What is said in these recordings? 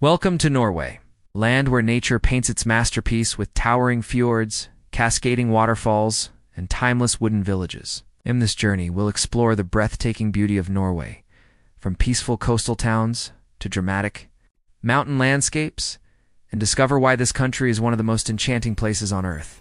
Welcome to Norway, land where nature paints its masterpiece with towering fjords, cascading waterfalls, and timeless wooden villages. In this journey, we'll explore the breathtaking beauty of Norway, from peaceful coastal towns to dramatic mountain landscapes, and discover why this country is one of the most enchanting places on Earth.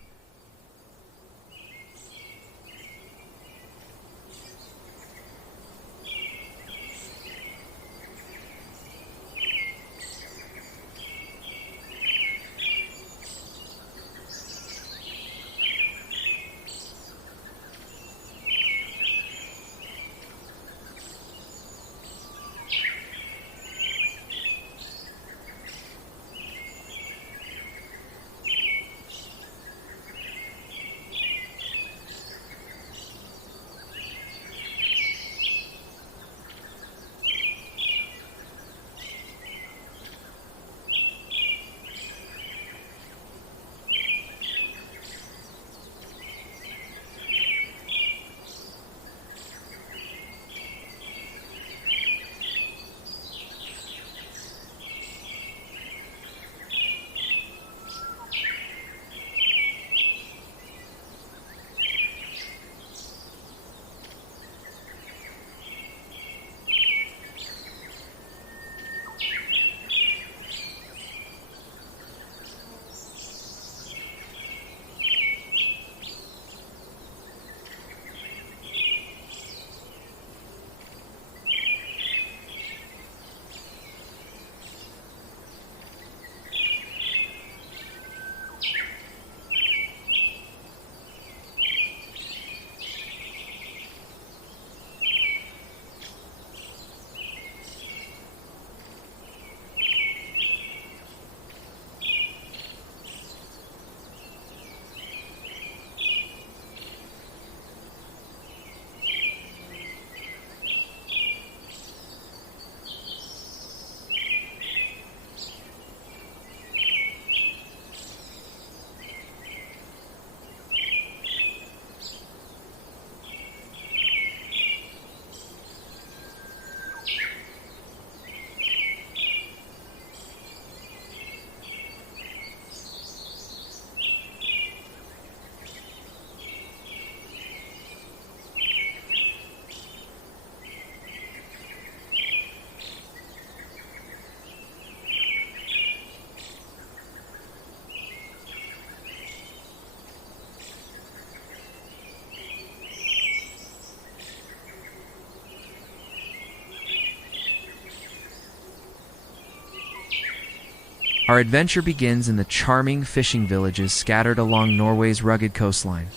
Our adventure begins in the charming fishing villages scattered along Norway's rugged coastline.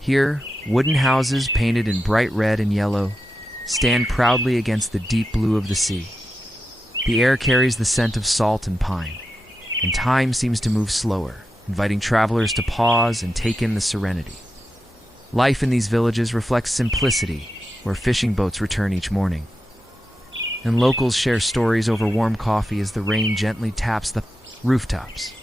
Here, wooden houses painted in bright red and yellow stand proudly against the deep blue of the sea. The air carries the scent of salt and pine, and time seems to move slower, inviting travelers to pause and take in the serenity. Life in these villages reflects simplicity, where fishing boats return each morning, and locals share stories over warm coffee as the rain gently taps the rooftops.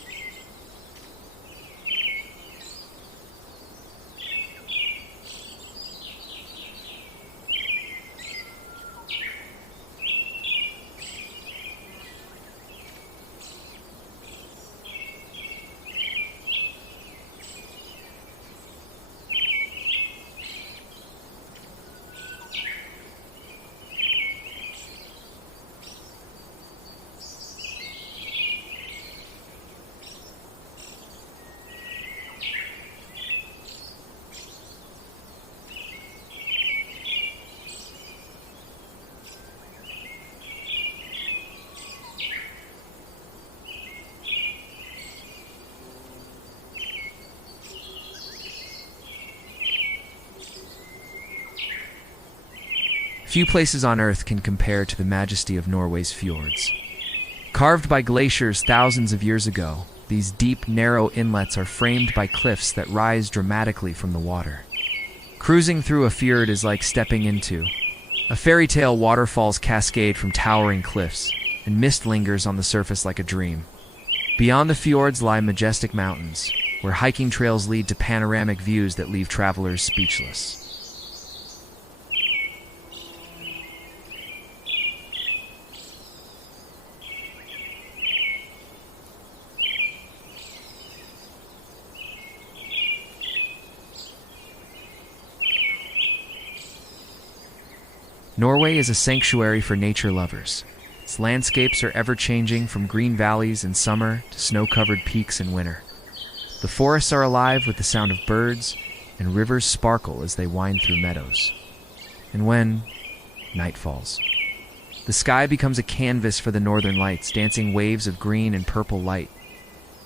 Few places on Earth can compare to the majesty of Norway's fjords. Carved by glaciers thousands of years ago, these deep, narrow inlets are framed by cliffs that rise dramatically from the water. Cruising through a fjord is like stepping into a fairy tale. Waterfalls cascade from towering cliffs, and mist lingers on the surface like a dream. Beyond the fjords lie majestic mountains, where hiking trails lead to panoramic views that leave travelers speechless. Norway is a sanctuary for nature lovers. Its landscapes are ever-changing, from green valleys in summer to snow-covered peaks in winter. The forests are alive with the sound of birds, and rivers sparkle as they wind through meadows. And when night falls, the sky becomes a canvas for the northern lights, dancing waves of green and purple light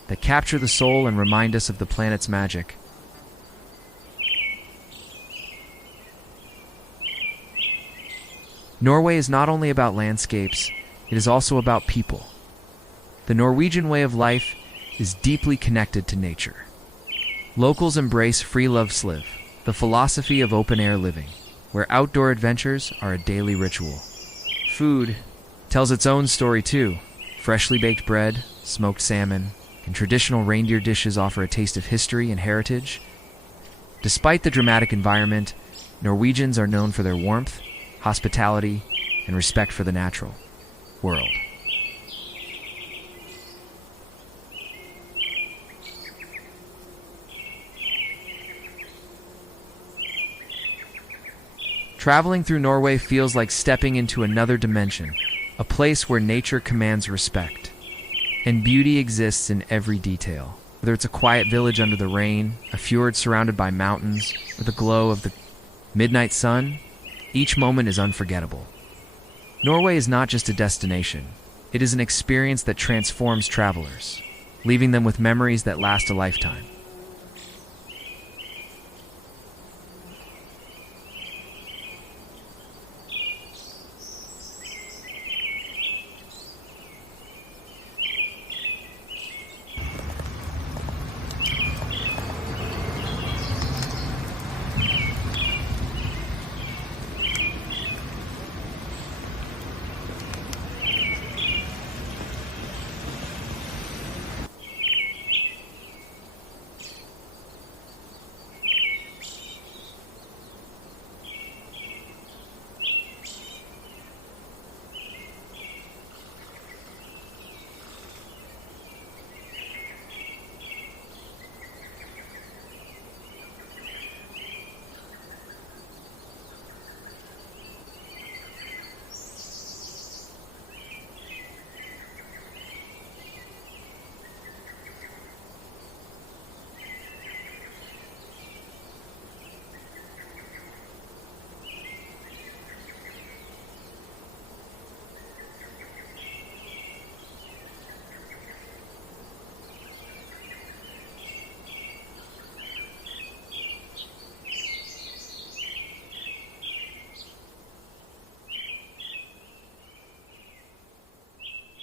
that capture the soul and remind us of the planet's magic. Norway is not only about landscapes, it is also about people. The Norwegian way of life is deeply connected to nature. Locals embrace friluftsliv, the philosophy of open-air living, where outdoor adventures are a daily ritual. Food tells its own story too. Freshly baked bread, smoked salmon, and traditional reindeer dishes offer a taste of history and heritage. Despite the dramatic environment, Norwegians are known for their warmth, hospitality, and respect for the natural world. Traveling through Norway feels like stepping into another dimension, a place where nature commands respect, and beauty exists in every detail. Whether it's a quiet village under the rain, a fjord surrounded by mountains, or the glow of the midnight sun, each moment is unforgettable. Norway is not just a destination, it is an experience that transforms travelers, leaving them with memories that last a lifetime.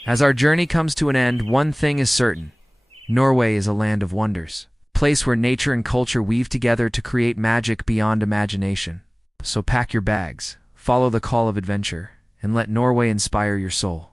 As our journey comes to an end, one thing is certain. Norway is a land of wonders, a place where nature and culture weave together to create magic beyond imagination. So pack your bags, follow the call of adventure, and let Norway inspire your soul.